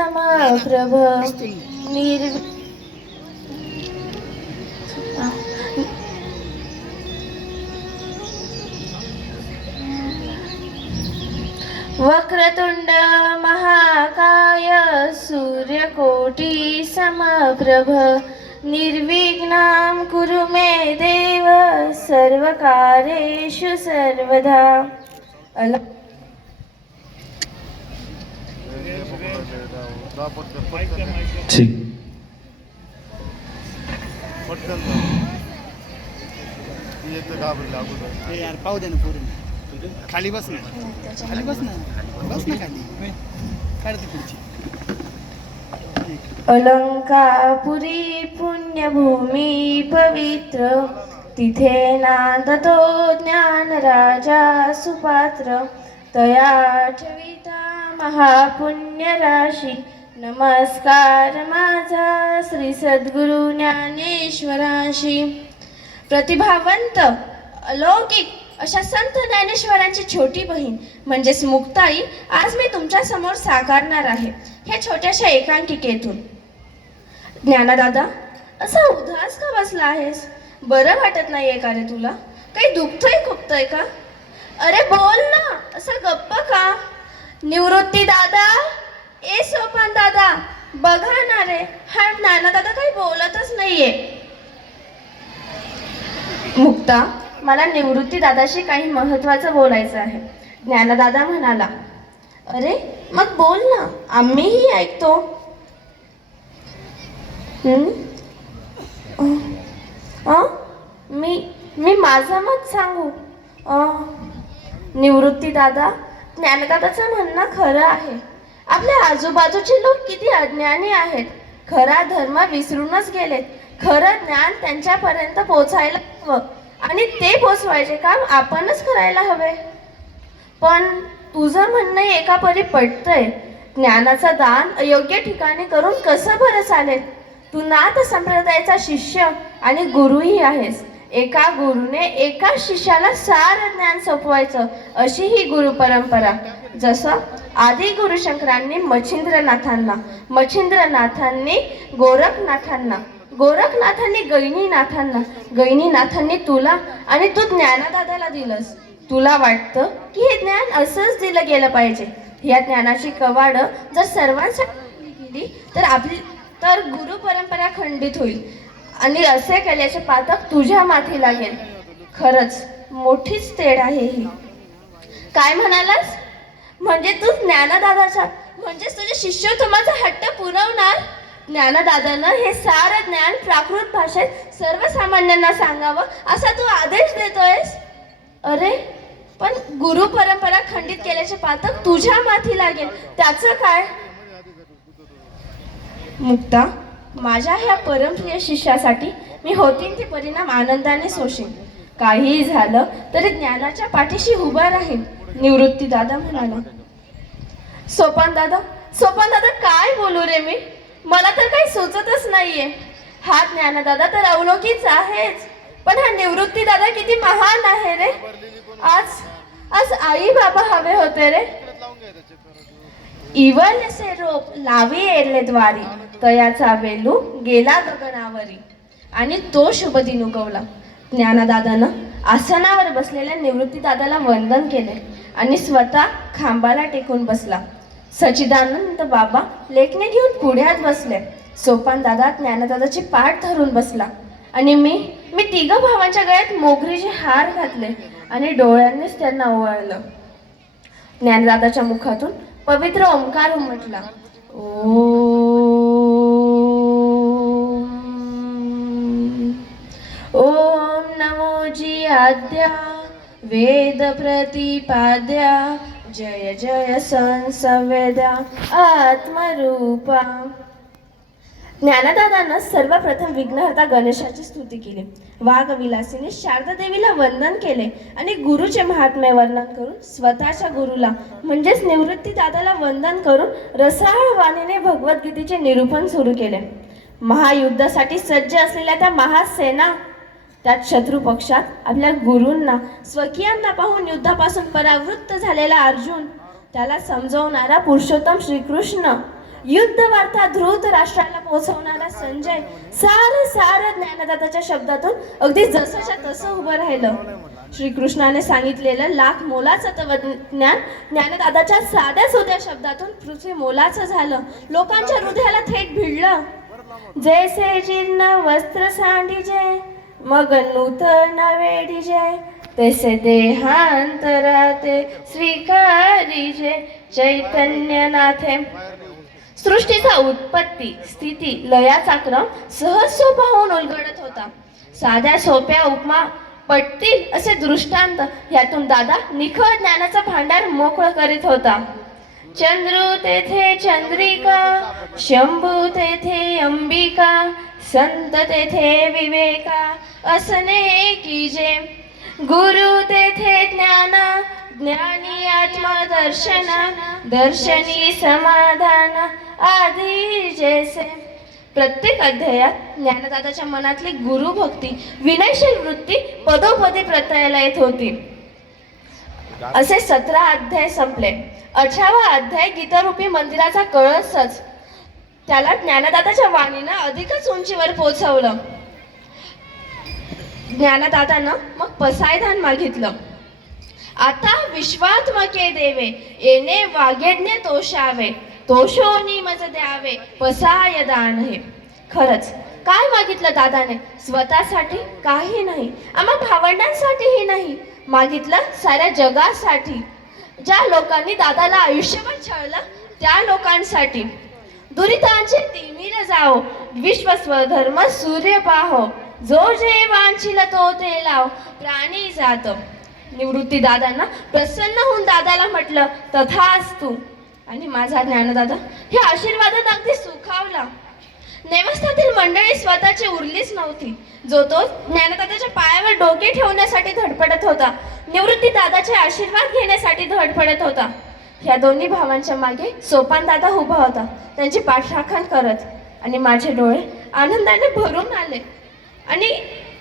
समप्रभ निर् वक्रतुण्ड महाकाय सूर्यकोटी समप्रभ निर्विघ्नां कुरु मे देव सर्वकारेषु सर्वदा। अल ठीक यार पाहू दे ना खाली बस ना. खाली बस ना. बस ना खाली. काढते पुढची अलंकापुरी पुण्यभूमी पवित्र. तिथे नांदतो ज्ञान राजा सुपात्र. तया ठविता महापुण्यराशी। नमस्कार माझा श्री सद्गुरु ज्ञानेश्वराशी। प्रतिभावंत अलौकिक अशा संत ज्ञानेश्वरांची छोटी बहीण म्हणजेच मुक्ताई आज मी तुमच्यासमोर साकारणार आहे हे छोट्याशा एकांकिकेतून. ज्ञानादादा असा उदास का बसला आहेस? बरं वाटत नाहीये का रे तुला? काही दुखतंय खुपतंय का? अरे बोल ना असं गप्प का? निवृत्ती दादा? ए सोपान दादा बघा ना रे हा ज्ञानदादा काही बोलतच नाहीये. मुक्ता मला निवृत्ती दादाशी काही महत्वाचं बोलायचं आहे. ज्ञानदादा म्हणाला अरे मग बोल ना आम्हीही ऐकतो. मी मी माझं मत सांगू. निवृत्ती दादा ज्ञानदादाचं म्हणणं खरं आहे. आपल्या आजूबाजूचे लोक किती अज्ञानी आहेत. खरा धर्म विसरूनच गेलेत. खरं ज्ञान त्यांच्यापर्यंत पोचायला हवं. आणि ते पोचवायचे काम आपणच करायला हवे. पण तुझं म्हणणं एका परी पटतंय. ज्ञानाचं दान अयोग्य ठिकाणी करून कसं बरं चालेल? तू नाथ संप्रदायाचा शिष्य आणि गुरुही आहेस. एका गुरुने एका शिष्याला सारं ज्ञान सोपवायचं अशी ही गुरु परंपरा. जसं आदी गुरुशंकरांनी मच्छिंद्रनाथांना मच्छिंद्रनाथांनी गोरखनाथांना गोरखनाथांनी गैनीनाथांना गैनीनाथांनी तुला आणि तू ज्ञानदादाला दिलंस. तुला वाटतं की हे ज्ञान असंच दिलं गेलं पाहिजे. या ज्ञानाची कवाडं जर सर्वांसाठी गेली केली तर आपली तर गुरु परंपरा खंडित होईल. आणि असे केल्याचे पातक तुझ्या माथी लागेल. खरंच मोठीच तेढ आहे ही. काय म्हणालास? म्हणजे तू ज्ञानदादाचा म्हणजेच तुझे शिष्योत्तमाचा हट्ट पुरवणार? ज्ञानदादानं हे सारं ज्ञान प्राकृत भाषेत सर्वसामान्यांना सांगावं असा तू आदेश देतोयस? अरे पण गुरु परंपरा खंडित केल्याचे पातक तुझ्या माथी लागेल. त्याचं काय? मुक्ता माझ्या ह्या परमप्रिय शिष्यासाठी मी होतीन ते परिणाम आनंदाने सोशेन. काहीही झालं तरी ज्ञानाच्या पाठीशी उभा राहीन निवृत्ती दादा म्हणाला. सोपान दादा सोपान दादा काय बोलू रे मी? मला तर काही सुचतच नाहीये. हा ज्ञानदादा तर अवलोकीच आहेच पण हा निवृत्ती दादा किती महान आहे रे. आज आज आई बाबा हवे होते रे. इवलसे रोप लावी एरले द्वारी तयाचा वेलू गेला गगनावरी आणि तो शुभ दिन उगवला. ज्ञानदादानं आसनावर बसलेल्या निवृत्ती दादाला वंदन केले आणि स्वतः खांबाला टेकून बसला. सचिदानंद बाबा लेखणे घेऊन पुढ्यात बसले. सोपान दादा ज्ञानदादाची पाठ धरून बसला. आणि मी मी तिघ भावांच्या गळ्यात मोगरीचे हार घातले आणि डोळ्यांनीच त्यांना ओवाळलं. ज्ञानदादाच्या मुखातून पवित्र ओंकार हो म्हटला. ओम. ओम नमो जी आद्या वेद प्रतिपाद्या जय जय संसवेदा आत्मरूपा. ज्ञानदादानं सर्वप्रथम विघ्नहर्ता गणेशाची स्तुती केली. वाघविलासीने शारदा देवीला वंदन केले आणि गुरुचे महात्म्य वर्णन करून स्वतःच्या गुरुला म्हणजेच निवृत्ती दादाला वंदन करून रसाळ वाणीने भगवद्गीतेचे निरूपण सुरू केले. महायुद्धासाठी सज्ज असलेल्या त्या महासेना त्यात शत्रू पक्षात आपल्या गुरूंना स्वकीयांना पाहून युद्धापासून परावृत्त झालेला अर्जुन त्याला समजवणारा पुरुषोत्तम श्रीकृष्ण युद्ध वार्ता ध्रुत राष्ट्राला पोहोचवणारा संजय सारं सार ज्ञानदाताच्या शब्दातून अगदी जसंच्या तसं उभं राहिलं. श्रीकृष्णाने सांगितलेलं लाख मोलाचं तत्वज्ञान ज्ञानदादाच्या साध्या सोध्या शब्दातून पृथ्वी मोलाचं झालं. लोकांच्या हृदयाला थेट भिडलं. जैसे जीर्ण वस्त्र सांडिजे मग नूतन वेडिजे तैसे देहांतराते स्वीकारिजे चैतन्यनाथे सृष्टीचा उत्पत्ती स्थिती लयाचा क्रम सहज सोपा होऊन उलगडत होता. साध्या सोप्या उपमा पटतील असे दृष्टांत यातून दादा निखळ ज्ञानाचा भांडार मोकळ करीत होता. चंद्रू तेथे चंद्रिका शंभू तेथे अंबिका संत तेथे विवेका असने कीजे गुरु तेथे ज्ञान ज्ञानी आत्मदर्शन दर्शनी समाधान आधी जैसे प्रत्येक अध्यायात ज्ञानदादाच्या मनातली गुरुभक्ती विनयशील वृत्ती पदोपदी प्रत्ययाला येत होती. असे सतरा अध्याय संपले. अठरावा अध्याय गीतारूपी मंदिराचा कळसच. त्याला ज्ञानदादाच्या वाणीनं अधिकच उंचीवर पोचवलं. ज्ञानदादानं मग पसायदान मागितलं. आता विश्वात्मके देवे येणे वागेडणे तोषावे. तोषोनी मज द्यावे पसाय दान हे. खरंच काय मागितलं दादाने? स्वतःसाठी काही नाही आम्हा भावंडांसाठीही नाही. मागितलं साऱ्या जगासाठी. ज्या लोकांनी दादाला आयुष्यभर छळलं त्या लोकांसाठी. दुरितांचे तिमिर जाओ विश्व स्वधर्म सूर्य पाहो. जो जे वांछिल तो ते लाव प्राणी जात. निवृत्ती दादांना प्रसन्न होऊन दादाला म्हटलं तथास्तु. आणि माझा ज्ञानदादा हे आशीर्वादात अगदी सुखावला. नेवस्थातील मंडळी स्वतःची उरलीच नव्हती. जो तो ज्ञानदादाच्या पायावर डोके ठेवण्यासाठी धडपडत होता. निवृत्ती दादाचे आशीर्वाद घेण्यासाठी धडपडत होता. ह्या दोन्ही भावांच्या मागे सोपान दादा उभा होता. त्यांची पाठराखण करत आणि माझे डोळे आनंदाने भरून आले. आणि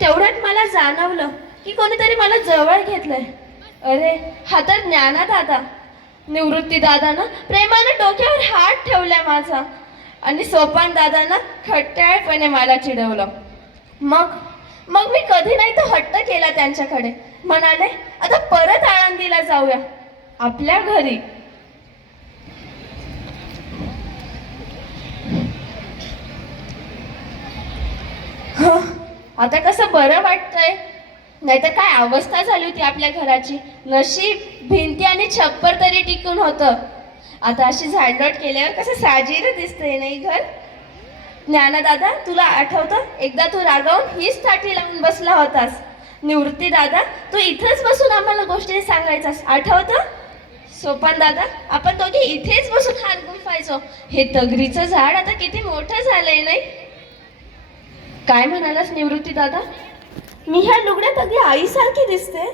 तेवढ्यात मला जाणवलं की कोणीतरी मला जवळ घेतलंय. अरे हा तर ज्ञानादादा. निवृत्ती दादानं प्रेमानं डोक्यावर हात ठेवलाय माझा. आणि सोपान दादानं खट्याळपणे मला चिडवलं. मग मग मी कधी नाही तो हट्ट केला त्यांच्याकडे. म्हणाले आता परत आळंदीला जाऊया. आपल्या घरी. आता कसं बरं वाटतंय? नाहीतर काय अवस्था झाली होती आपल्या घराची? नशीब भिंती आणि छप्पर तरी टिकून होतं. आता अशी झाडलोट केल्यावर कसं साजीर दिसतंय नाही घर? ज्ञानदादा तुला आठवतं? एकदा तू रागावून हीच साठी लावून बसला होतास. निवृत्ती दादा तू इथंच बसून आम्हाला गोष्टी सांगायचास. आठवतं? सोपान दादा आपण दोघे इथेच बसून हात गुंफायचो. हे तगरीचं झाड आता किती मोठं झालंय नाही? काय म्हणालास निवृत्ती दादा? मी ह्या लुगड्यात अगदी आईसारखी दिसते.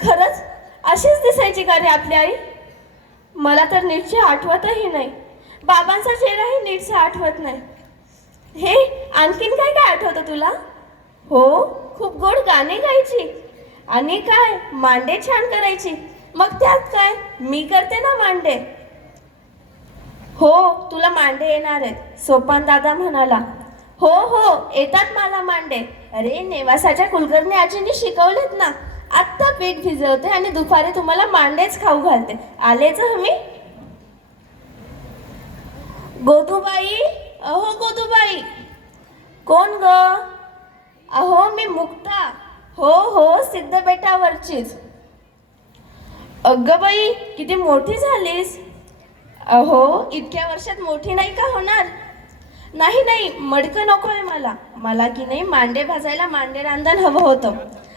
खरंच अशीच दिसायची का रे आपली आई? मला तर नीटची आठवतही नाही. बाबांचा चेहराही नीटचा आठवत नाही. हे आणखीन काय काय आठवतं तुला? हो खूप गोड गाणे गायची. आणि काय मांडे छान करायची. मग त्यात काय? मी करते ना मांडे. हो तुला मांडे येणार आहेत. सोपान दादा म्हणाला. हो हो येतात मला मांडे. अरे नेवासाच्या कुलकर्णी आजींनी शिकवलेत ना. आत्ता पीठ भिजवते आणि दुपारी तुम्हाला मांडेच खाऊ घालते. आलेच हमी गोदूबाई अहो गोदूबाई. कोण ग? अहो मी मुक्ता. हो हो सिद्ध बेटावरचीच अगं बाई किती मोठी झालीस. अहो इतक्या वर्षात मोठी नाही का होणार? नाही नाही मडकं नको आहे मला. मला की नाही मांडे भाजायला मांडे रांधण हवं होतं.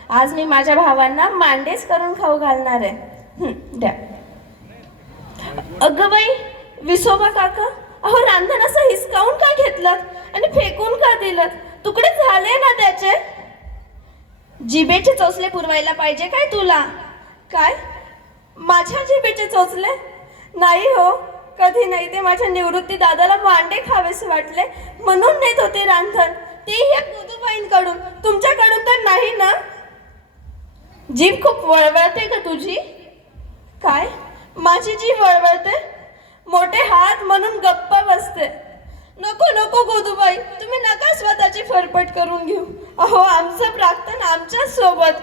आज मी माझ्या भावांना मांडेच करून खाऊ घालणार आहे. द्या. अगं बाई विसोबा काका अहो रांधण असं हिसकावून का घेतलं आणि फेकून का दिलं तुकडे झाले ना त्याचे? जिबेचे चोचले पुरवायला पाहिजे काय तुला? काय? माझ्या जिबेचे चोचले? नाही हो कधी नाही ते माझ्या निवृत्ती दादाला मांडे खावेसे वाटले. म्हणून नेत होते रांधण. ते हे गोदूबाईंकडून तुमच्याकडून तर नाही ना? जीभ खूप वळवळते का तुझी? काय? माझी जीभ वळवळते? मोठे हात म्हणून गप्प बसते. नको नको गोदूबाई तुम्ही नका स्वतःची फरफट करून घेऊ. अहो आमचं प्राक्तन आमच्याच सोबत.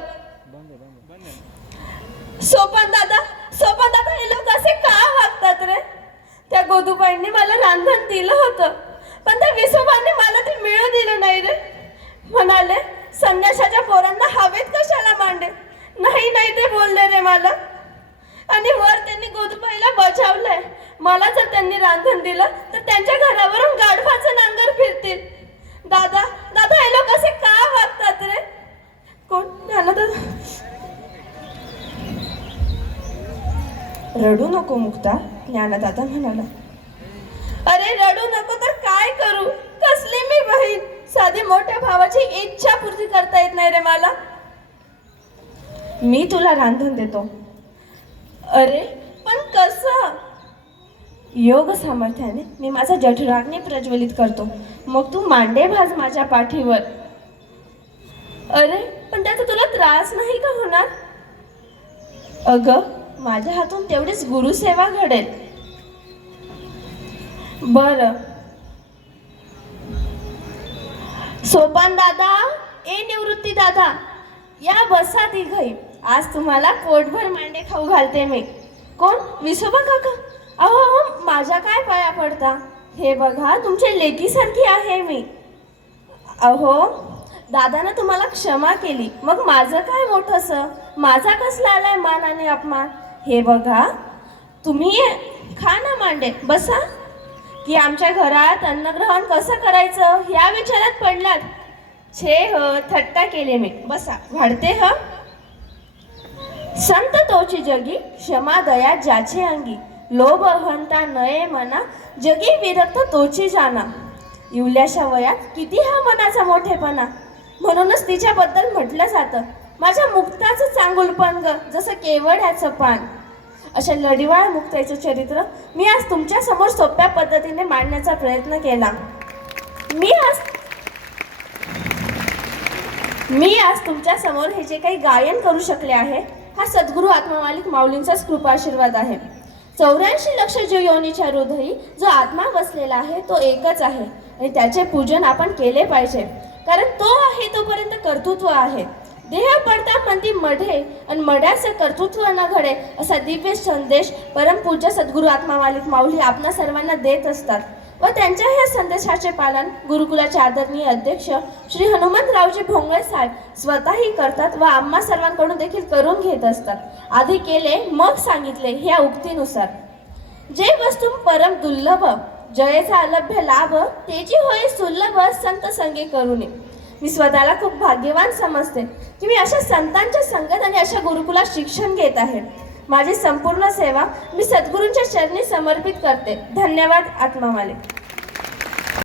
सोपन दादा सोपन दादा हे लोक असे का वागतात रे? त्या गोदूबाईंनी मला रांधण दिलं होतं. पण त्या विसोबांनी मला ते मिळू दिलं नाही रे. म्हणाले संन्यासाच्या पोरांना हवेत कशाला मांडे नाही नाही ते बोलले रे मला. आणि वर त्यांनी गोदूबाईला बचावलंय मला जर त्यांनी रांधण दिलं तर त्यांच्या घरावरून गाढवाचं नांगर फिरतील. दादा दादा हे लोक असे का वागतात रे? कोण? ज्ञानदादा रडू नको मुक्ता ज्ञानदादा म्हणाला. अरे रडू नको तर काय करू कसली मी बहीण साधी मोठ्या भावाची इच्छा पूर्ती करता येत नाही रे मला मी तुला रांधून देतो. अरे पण कसं? योग सामर्थ्याने मी माझा जठराग्नी प्रज्वलित करतो. मग तू मांडे भाज माझ्या पाठीवर. अरे पण त्याचा तुला त्रास नाही का होणार? अगं माझ्या हातून तेवढीच गुरुसेवा घडेल. बरं. सोपान दादा ए निवृत्ती दादा या बसा घाई. आज तुम्हाला पोटभर मांडे खाऊ घालते मी. कोण? विसोबा काका? अहो अहो माझ्या काय पाया पडता? हे बघा तुमच्या लेकीसारखी आहे मी. अहो दादानं तुम्हाला क्षमा केली. मग माझं काय मोठंसं माझा कसला आलाय मान आणि अपमान? हे बघा तुम्ही खा ना मांडे. बसा. की आमच्या घरात अन्नग्रहण कसं करायचं? ह्या विचारात पडलात. छे ह थट्टा केले मी. बसा. वाढते ह. संत तोची जगी क्षमा दया ज्याचे अंगी. लोभ अहंता नये मना. जगी विरक्त तोची जाना. इवल्याशा वयात किती हा मनाचा मोठेपणा? म्हणूनच तिच्याबद्दल म्हटलं जातं. माझ्या मुक्ताचं चांगुलपण ग जसं केवड्याचं पान. अशा लढिवाळ मुक्ताईचं चरित्र मी आज तुमच्यासमोर सोप्या पद्धतीने मांडण्याचा प्रयत्न केला. मी आज मी आज तुमच्यासमोर हे जे काही गायन करू शकले आहे हा सद्गुरू आत्मामालिक माऊलींचाच कृपाशीर्वाद आहे. चौऱ्याऐंशी लक्ष जीवनीच्या हृदयी जो आत्मा बसलेला आहे तो एकच आहे आणि त्याचे पूजन आपण केले पाहिजे. कारण तो आहे तोपर्यंत कर्तृत्व आहे. देह पडता मंदी मढे आणि मढ्याचे कर्तृत्व न घडे असा दिव्य संदेश परमपूज्य सद्गुरू आत्मा मालिक माऊली आपणा सर्वांना देत असतात. व त्यांच्या ह्या संदेशाचे पालन गुरुकुलाचे आदरणीय अध्यक्ष श्री हनुमंतरावजी भोंगळे साहेब स्वतःही करतात व आम्हा सर्वांकडून देखील करून घेत असतात. आधी केले मग सांगितले ह्या उक्तीनुसार. जे वस्तू परम दुर्लभ जयेचा अलभ्य लाभ तेची होय सुलभ संत संगे करुणे. मी स्वतःला खूप भाग्यवान समजते की मी अशा संतांच्या संगत आणि अशा गुरुकुलात शिक्षण घेत आहे. माझी संपूर्ण सेवा मी सद्गुरूंच्या चरणी समर्पित करते. धन्यवाद आत्मावाले.